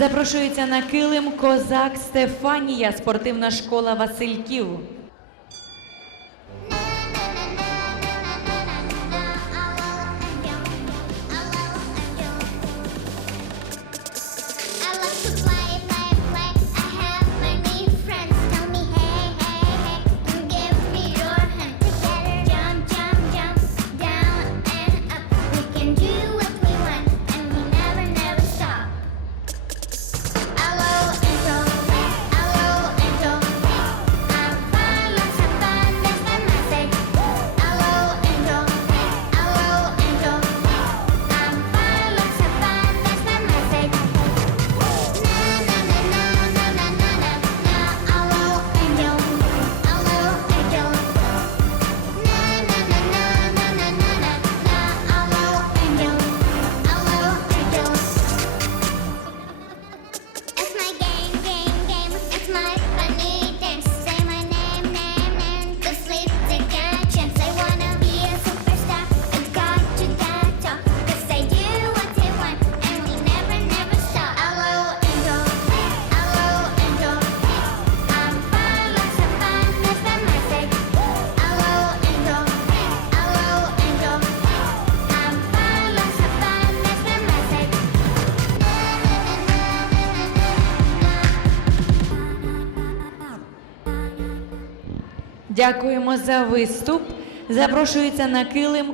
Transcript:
Запрошується на килим козак Стефанія, спортивна школа Васильків. Дякуємо за виступ. Запрошується на килим.